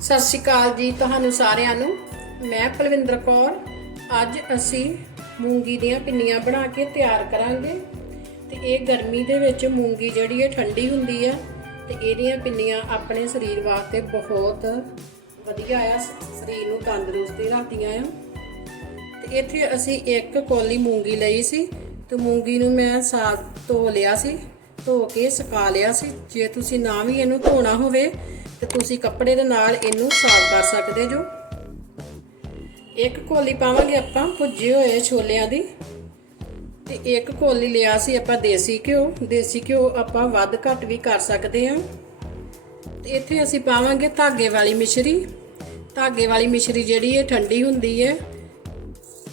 ਸਤਿ ਸ਼੍ਰੀ ਅਕਾਲ ਜੀ ਤੁਹਾਨੂੰ ਸਾਰਿਆਂ ਨੂੰ। ਮੈਂ ਪਲਵਿੰਦਰ ਕੌਰ। ਅੱਜ ਅਸੀਂ ਮੂੰਗੀ ਦੀਆਂ ਪਿੰਨੀਆਂ ਬਣਾ ਕੇ ਤਿਆਰ ਕਰਾਂਗੇ। ਤੇ ਇਹ ਗਰਮੀ ਦੇ ਵਿੱਚ ਮੂੰਗੀ ਜਿਹੜੀ ਹੈ ਠੰਡੀ ਹੁੰਦੀ ਆ ਤੇ ਇਹਦੀਆਂ ਪਿੰਨੀਆਂ ਆਪਣੇ ਸਰੀਰ ਵਾਸਤੇ ਬਹੁਤ ਵਧੀਆ ਆ, ਸਰੀਰ ਨੂੰ ਤੰਦਰੁਸਤੀ ਰੱਖਦੀਆਂ ਆ। ਤੇ ਇੱਥੇ ਅਸੀਂ ਇੱਕ ਕੌਲੀ ਮੂੰਗੀ ਲਈ ਸੀ ਤੇ ਮੂੰਗੀ ਨੂੰ ਮੈਂ ਸਾਫ਼ ਧੋ ਲਿਆ ਸੀ, ਧੋ ਕੇ ਸੁਕਾ ਲਿਆ ਸੀ। ਜੇ ਤੁਸੀਂ ਨਾ ਵੀ ਇਹਨੂੰ ਧੋਣਾ ਹੋਵੇ ਤੇ ਤੁਸੀਂ ਕੱਪੜੇ ਦੇ ਨਾਲ ਇਹਨੂੰ ਸਾਫ਼ ਕਰ ਸਕਦੇ ਜੋ। ਇੱਕ ਕੌਲੀ ਪਾਵਾਂਗੇ ਆਪਾਂ ਭੁੱਜੇ ਹੋਏ ਛੋਲਿਆਂ ਦੀ ਤੇ ਇੱਕ ਕੌਲੀ ਲਿਆ ਸੀ ਆਪਾਂ ਦੇਸੀ ਘਿਓ। ਦੇਸੀ ਘਿਓ ਆਪਾਂ ਵੱਧ ਘੱਟ ਵੀ ਕਰ ਸਕਦੇ ਹਾਂ। ਤੇ ਇੱਥੇ ਅਸੀਂ ਪਾਵਾਂਗੇ ਧਾਗੇ ਵਾਲੀ ਮਿਸ਼ਰੀ। ਧਾਗੇ ਵਾਲੀ ਮਿਸ਼ਰੀ ਜਿਹੜੀ ਹੈ ਠੰਡੀ ਹੁੰਦੀ ਹੈ।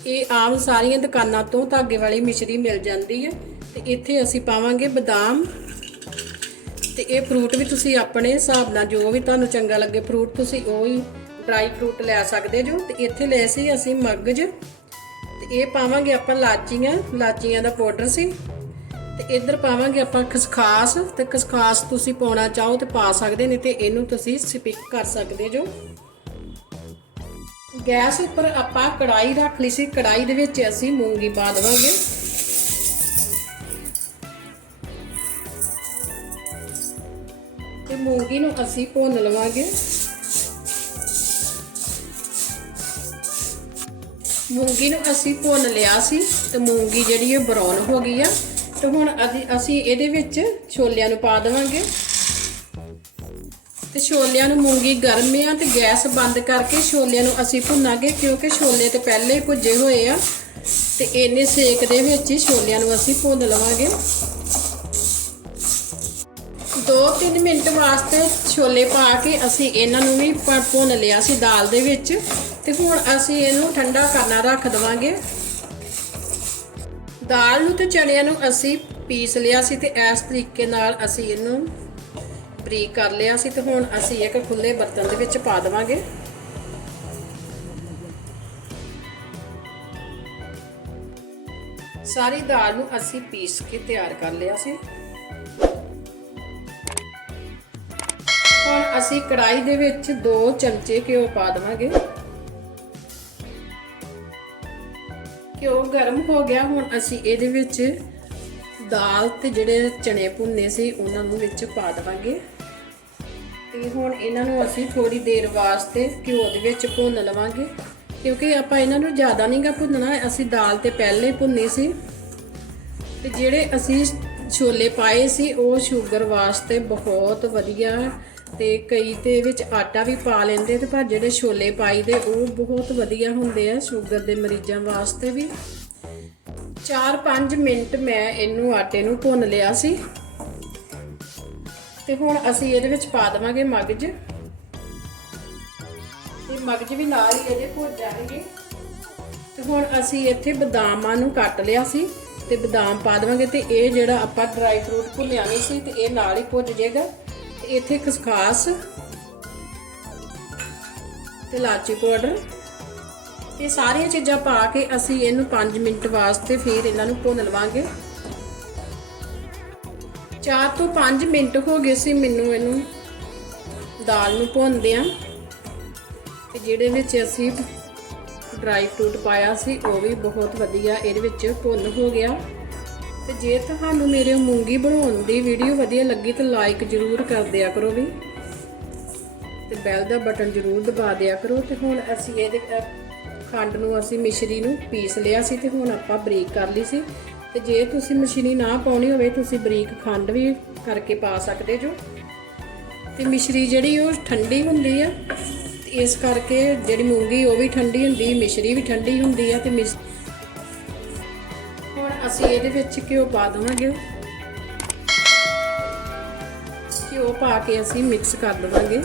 ਇਹ ਆਮ ਸਾਰੀਆਂ ਦੁਕਾਨਾਂ ਤੋਂ ਧਾਗੇ ਵਾਲੀ ਮਿਸ਼ਰੀ ਮਿਲ ਜਾਂਦੀ ਹੈ। ਤੇ ਇੱਥੇ ਅਸੀਂ ਪਾਵਾਂਗੇ ਬਦਾਮ। ਤੇ ਇਹ ਫਰੂਟ ਵੀ ਤੁਸੀਂ ਆਪਣੇ ਹਿਸਾਬ ਨਾਲ ਜੋ ਵੀ ਤੁਹਾਨੂੰ ਚੰਗਾ ਲੱਗੇ ਫਰੂਟ ਤੁਸੀਂ ਉਹ ਹੀ ਡਰਾਈ ਫਰੂਟ ਲੈ ਸਕਦੇ ਜੋ। ਤੇ ਇੱਥੇ ਲਏ ਸੀ ਅਸੀਂ ਮਗਜ਼ ਤੇ ਇਹ ਪਾਵਾਂਗੇ ਆਪਾਂ ਲਾਚੀਆਂ ਦਾ ਪਾਊਡਰ ਸੀ। ਤੇ ਇੱਧਰ ਪਾਵਾਂਗੇ ਆਪਾਂ ਖਸਖਾਸ। ਤੇ ਖਸਖਾਸ ਤੁਸੀਂ ਪਾਉਣਾ ਚਾਹੋ ਤੇ ਪਾ ਸਕਦੇ, ਨਹੀਂ ਤੇ ਇਹਨੂੰ ਤੁਸੀਂ ਸਕਿਪ ਕਰ ਸਕਦੇ ਜੋ। ਗੈਸ ਉੱਪਰ ਆਪਾਂ ਕੜਾਈ ਰੱਖ ਲਈ ਸੀ। ਕੜਾਈ ਦੇ ਵਿੱਚ ਅਸੀਂ ਮੂੰਗੀ ਪਾ ਦੇਵਾਂਗੇ। ਤੇ ਮੂੰਗੀ ਨੂੰ ਅਸੀਂ ਭੁੰਨ ਲਵਾਂਗੇ। ਮੂੰਗੀ ਨੂੰ ਅਸੀਂ ਭੁੰਨ ਲਿਆ ਸੀ ਤੇ ਮੂੰਗੀ ਜਿਹੜੀ ਹੈ ਬਰਾਊਨ ਹੋ ਗਈ ਆ। ਤੇ ਹੁਣ ਅਸੀਂ ਇਹਦੇ ਵਿੱਚ ਛੋਲਿਆਂ ਨੂੰ ਪਾ ਦੇਵਾਂਗੇ। ਤੇ ਛੋਲਿਆਂ ਨੂੰ ਮੂੰਗੀ ਗਰਮ ਆ ਤੇ ਗੈਸ ਬੰਦ ਕਰਕੇ ਛੋਲਿਆਂ ਨੂੰ ਅਸੀਂ ਭੁੰਨਾਂਗੇ, ਕਿਉਂਕਿ ਛੋਲੇ ਤੇ ਪਹਿਲੇ ਹੀ ਭੁੱਜੇ ਹੋਏ ਆ। ਤੇ ਇੰਨੇ ਸੇਕ ਦੇ ਵਿੱਚ ਹੀ ਛੋਲਿਆਂ ਨੂੰ ਅਸੀਂ ਭੁੰਨ ਲਵਾਂਗੇ। 2-3 ਮਿੰਟ ਵਾਸਤੇ ਛੋਲੇ ਪਾ ਕੇ ਅਸੀਂ ਇਹਨਾਂ ਨੂੰ ਵੀ ਭੁੰਨ ਲਿਆ ਸੀ ਦਾਲ ਦੇ ਵਿੱਚ। ਤੇ ਹੁਣ ਅਸੀਂ ਇਹਨੂੰ ਠੰਡਾ ਕਰਨਾ ਰੱਖ ਦੇਵਾਂਗੇ। ਦਾਲ ਨੂੰ ਤੇ ਚਣਿਆਂ ਨੂੰ ਅਸੀਂ ਪੀਸ ਲਿਆ ਸੀ ਤੇ ਇਸ ਤਰੀਕੇ ਨਾਲ ਅਸੀਂ ਇਹਨੂੰ ਬਰੀਕ ਕਰ ਲਿਆ ਸੀ। ਤੇ ਹੁਣ ਅਸੀਂ ਇੱਕ ਖੁੱਲੇ ਬਰਤਨ ਦੇ ਵਿੱਚ ਪਾ ਦੇਵਾਂਗੇ। ਸਾਰੀ ਦਾਲ ਨੂੰ ਅਸੀਂ ਪੀਸ ਕੇ ਤਿਆਰ ਕਰ ਲਿਆ ਸੀ। ਹੁਣ ਅਸੀਂ ਕੜਾਈ ਦੇ ਵਿੱਚ 2 ਚਮਚੇ ਘਿਓ ਪਾ ਦੇਵਾਂਗੇ। ਘਿਓ ਗਰਮ ਹੋ ਗਿਆ। ਹੁਣ ਅਸੀਂ ਇਹਦੇ ਵਿੱਚ ਦਾਲ ਤੇ ਜਿਹੜੇ ਚਨੇ ਭੁੰਨੇ ਸੀ ਉਹਨਾਂ ਨੂੰ ਵਿੱਚ ਪਾ ਦੇਵਾਂਗੇ। ਤੇ ਹੁਣ ਇਹਨਾਂ ਨੂੰ ਅਸੀਂ ਥੋੜੀ ਦੇਰ ਵਾਸਤੇ ਘਿਓ ਦੇ ਵਿੱਚ ਭੁੰਨ ਲਵਾਂਗੇ, ਕਿਉਂਕਿ ਆਪਾਂ ਇਹਨਾਂ ਨੂੰ ਜ਼ਿਆਦਾ ਨਹੀਂਗਾ ਭੁੰਨਣਾ। ਅਸੀਂ ਦਾਲ ਤੇ ਪਹਿਲੇ ਭੁੰਨੀ ਸੀ। ਤੇ ਜਿਹੜੇ ਅਸੀਂ ਛੋਲੇ ਪਾਏ ਸੀ ਉਹ ਸ਼ੂਗਰ ਵਾਸਤੇ ਬਹੁਤ ਵਧੀਆ। ਤੇ ਕਈ ਤੇ ਵਿੱਚ ਆਟਾ ਵੀ ਪਾ ਲੈਂਦੇ ਤੇ ਪਰ ਜਿਹੜੇ ਛੋਲੇ ਪਾਈ ਦੇ ਉਹ ਬਹੁਤ ਵਧੀਆ ਹੁੰਦੇ ਆ ਸ਼ੂਗਰ ਦੇ ਮਰੀਜ਼ਾਂ ਵਾਸਤੇ ਵੀ। 4-5 ਮਿੰਟ ਮੈਂ ਇਹਨੂੰ ਆਟੇ ਨੂੰ ਭੁੰਨ ਲਿਆ ਸੀ। ਤੇ ਹੁਣ ਅਸੀਂ ਇਹਦੇ ਵਿੱਚ ਪਾ ਦੇਵਾਂਗੇ ਮਗਜ਼। ਤੇ ਮਗਜ਼ ਵੀ ਨਾਲ ਹੀ ਇਹਦੇ ਭੁੱਜ ਜਾਣਗੇ। ਤੇ ਹੁਣ ਅਸੀਂ ਇੱਥੇ ਬਦਾਮਾਂ ਨੂੰ ਕੱਟ ਲਿਆ ਸੀ ਤੇ ਬਦਾਮ ਪਾ ਦੇਵਾਂਗੇ। ਤੇ ਇਹ ਜਿਹੜਾ ਆਪਾਂ ਡਰਾਈ ਫਰੂਟ ਭੁੰਨਿਆ ਨਹੀਂ ਸੀ ਤੇ ਇਹ ਨਾਲ ਹੀ ਭੁੱਜ ਜਾਏਗਾ। ਤੇ ਇੱਥੇ ਖਸਖਾਸ ਤੇ ਲਾਚੀ ਪਾਊਡਰ ਇਹ ਸਾਰੀਆਂ ਚੀਜ਼ਾਂ ਪਾ ਕੇ ਅਸੀਂ ਇਹਨੂੰ 5 ਮਿੰਟ ਵਾਸਤੇ ਫਿਰ ਇਹਨਾਂ ਨੂੰ ਭੁੰਨ ਲਵਾਂਗੇ। 4 ਤੋਂ 5 ਮਿੰਟ ਹੋ ਗਏ ਸੀ ਮੈਨੂੰ ਇਹਨੂੰ ਦਾਲ ਨੂੰ ਭੁੰਨਦਿਆਂ। ਤੇ ਜਿਹੜੇ ਵਿੱਚ ਅਸੀਂ ਡਰਾਈ ਫਰੂਟ ਪਾਇਆ ਸੀ ਉਹ ਵੀ ਬਹੁਤ ਵਧੀਆ ਇਹਦੇ ਵਿੱਚ ਭੁੰਨ ਹੋ ਗਿਆ। ਤੇ ਜੇ ਤੁਹਾਨੂੰ ਮੇਰੇ ਮੂੰਗੀ ਬਣਾਉਣ ਦੀ ਵੀਡੀਓ ਵਧੀਆ ਲੱਗੀ ਤਾਂ ਲਾਈਕ ਜ਼ਰੂਰ ਕਰ ਦਿਆ ਕਰੋ ਵੀ, ਤੇ ਬੈਲ ਦਾ ਬਟਨ ਜ਼ਰੂਰ ਦਬਾ ਦਿਆ ਕਰੋ। ਤੇ ਹੁਣ ਅਸੀਂ ਇਹਦੇ ਖੰਡ ਨੂੰ ਅਸੀਂ ਮਿਸ਼ਰੀ ਨੂੰ ਪੀਸ ਲਿਆ ਸੀ ਤੇ ਹੁਣ ਆਪਾਂ ਬਰੀਕ ਕਰ ਲਈ ਸੀ। ਤੇ ਜੇ ਤੁਸੀਂ ਮਿਸ਼ਰੀ ਨਾ ਪਾਉਣੀ ਹੋਵੇ ਤੁਸੀਂ ਬਰੀਕ ਖੰਡ ਵੀ ਕਰਕੇ ਪਾ ਸਕਦੇ ਜੋ। ਤੇ ਮਿਸ਼ਰੀ ਜਿਹੜੀ ਉਹ ਠੰਡੀ ਹੁੰਦੀ ਆ, ਇਸ ਕਰਕੇ ਜਿਹੜੀ ਮੂੰਗੀ ਉਹ ਵੀ ਠੰਡੀ ਹੁੰਦੀ, ਮਿਸ਼ਰੀ ਵੀ ਠੰਡੀ ਹੁੰਦੀ ਆ। ਤੇ ਹੁਣ ਅਸੀਂ ਇਹਦੇ ਵਿੱਚ ਘਿਓ ਪਾ ਦੇਵਾਂਗੇ। ਘਿਓ ਪਾ ਕੇ ਅਸੀਂ ਮਿਕਸ ਕਰ ਦੇਵਾਂਗੇ।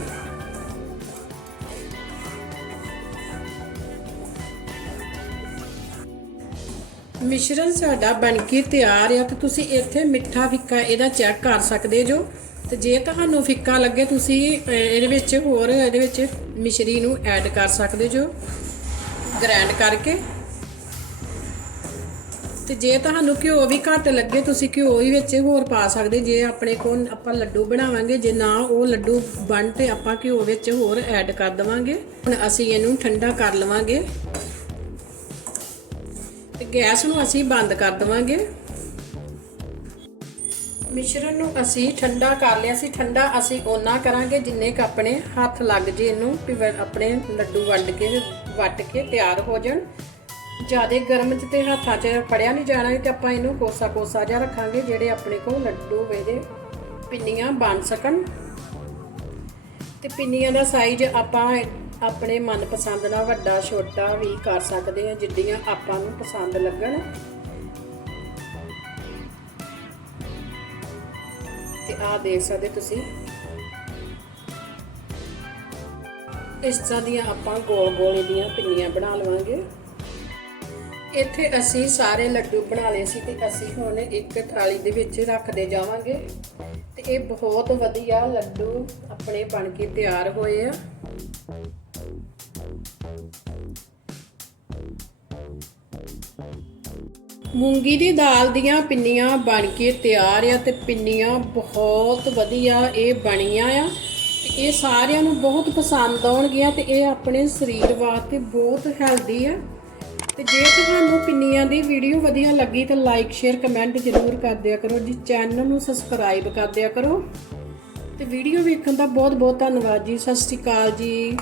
ਮਿਸ਼ਰਣ ਸਾਡਾ ਬਣ ਕੇ ਤਿਆਰ ਆ। ਤੇ ਤੁਸੀਂ ਇੱਥੇ ਮਿੱਠਾ ਫਿੱਕਾ ਇਹਦਾ ਚੈੱਕ ਕਰ ਸਕਦੇ ਜੋ। ਤੇ ਜੇ ਤੁਹਾਨੂੰ ਫਿੱਕਾ ਲੱਗੇ ਤੁਸੀਂ ਇਹਦੇ ਵਿੱਚ ਮਿਸ਼ਰੀ ਨੂੰ ਐਡ ਕਰ ਸਕਦੇ ਜੋ ਗ੍ਰਾਈਂਡ ਕਰਕੇ। ਤੇ ਜੇ ਤੁਹਾਨੂੰ ਘਿਓ ਵੀ ਘੱਟ ਲੱਗੇ ਤੁਸੀਂ ਘਿਓ ਹੀ ਵਿੱਚ ਹੋਰ ਪਾ ਸਕਦੇ। ਜੇ ਆਪਣੇ ਕੋਲ ਆਪਾਂ ਲੱਡੂ ਬਣਾਵਾਂਗੇ, ਜੇ ਨਾ ਉਹ ਲੱਡੂ ਬਣ ਤੇ ਆਪਾਂ ਘਿਓ ਵਿੱਚ ਹੋਰ ਐਡ ਕਰ ਦੇਵਾਂਗੇ। ਹੁਣ ਅਸੀਂ ਇਹਨੂੰ ਠੰਡਾ ਕਰ ਲਵਾਂਗੇ ਤੇ ਗੈਸ ਨੂੰ ਅਸੀਂ ਬੰਦ ਕਰ ਦੇਵਾਂਗੇ। ਮਿਸ਼ਰਣ ਨੂੰ ਅਸੀਂ ਠੰਡਾ ਕਰ ਲਿਆ ਸੀ। ਠੰਡਾ ਅਸੀਂ ਓਨਾ ਕਰਾਂਗੇ ਜਿੰਨੇ ਕ ਆਪਣੇ ਹੱਥ ਲੱਗ ਜੇ ਇਹਨੂੰ, ਆਪਣੇ ਲੱਡੂ ਵੱਟ ਕੇ ਤਿਆਰ ਹੋ ਜਾਣ। ਜ਼ਿਆਦਾ ਗਰਮ 'ਚ ਤੇ ਹੱਥਾਂ 'ਚ ਫੜਿਆ ਨਹੀਂ ਜਾਣਾ ਤੇ ਆਪਾਂ ਇਹਨੂੰ ਕੋਸਾ ਜਿਹਾ ਰੱਖਾਂਗੇ, ਜਿਹੜੇ ਆਪਣੇ ਕੋਲ ਲੱਡੂ ਇਹਦੇ ਪਿੰਨੀਆਂ ਬਣ ਸਕਣ। ਤੇ ਪਿੰਨੀਆਂ ਦਾ ਸਾਈਜ਼ ਆਪਾਂ ਆਪਣੇ ਮਨਪਸੰਦ ਨਾਲ ਵੱਡਾ ਛੋਟਾ ਵੀ ਕਰ ਸਕਦੇ ਹਾਂ, ਜਿੱਡੀਆਂ ਆਪਾਂ ਨੂੰ ਪਸੰਦ ਲੱਗਣ। ਤੇ ਆਹ ਦੇਖ ਸਕਦੇ ਤੁਸੀਂ, ਇਸ ਤਰ੍ਹਾਂ ਦੀਆਂ ਆਪਾਂ ਗੋਲ ਦੀਆਂ ਪਿੰਨੀਆਂ ਬਣਾ ਲਵਾਂਗੇ। ਇੱਥੇ ਅਸੀਂ ਸਾਰੇ ਲੱਡੂ ਬਣਾ ਲਏ ਸੀ ਤੇ ਅਸੀਂ ਹੁਣ ਇੱਕ ਥਾਲੀ ਦੇ ਵਿੱਚ ਰੱਖਦੇ ਜਾਵਾਂਗੇ। ਤੇ ਇਹ ਬਹੁਤ ਵਧੀਆ ਲੱਡੂ ਆਪਣੇ ਬਣ ਕੇ ਤਿਆਰ ਹੋਏ ਆ। ਮੂੰਗੀ ਦੀ ਦਾਲ ਦੀਆਂ ਪਿੰਨੀਆਂ ਬਣ ਕੇ ਤਿਆਰ ਆ ਤੇ ਪਿੰਨੀਆਂ ਬਹੁਤ ਵਧੀਆ ਇਹ ਬਣੀਆਂ ਆ ਤੇ ਇਹ ਸਾਰਿਆਂ ਨੂੰ ਬਹੁਤ ਪਸੰਦ ਆਉਣਗੀਆਂ ਤੇ ਇਹ ਆਪਣੇ ਸਰੀਰ ਵਾਸਤੇ ਬਹੁਤ ਹੈਲਦੀ ਆ। ਤੇ ਜੇ ਤੁਹਾਨੂੰ ਪਿੰਨੀਆਂ ਦੀ ਵੀਡੀਓ ਵਧੀਆ ਲੱਗੀ ਤਾਂ ਲਾਈਕ ਸ਼ੇਅਰ ਕਮੈਂਟ ਜ਼ਰੂਰ ਕਰ ਦਿਆ ਕਰੋ ਜੀ। ਚੈਨਲ ਨੂੰ ਸਬਸਕ੍ਰਾਈਬ ਕਰ ਦਿਆ ਕਰੋ ਤੇ ਵੀਡੀਓ ਵੇਖਣ ਦਾ ਬਹੁਤ ਬਹੁਤ ਧੰਨਵਾਦ ਜੀ। ਸਤਿ ਸ਼੍ਰੀ ਅਕਾਲ ਜੀ।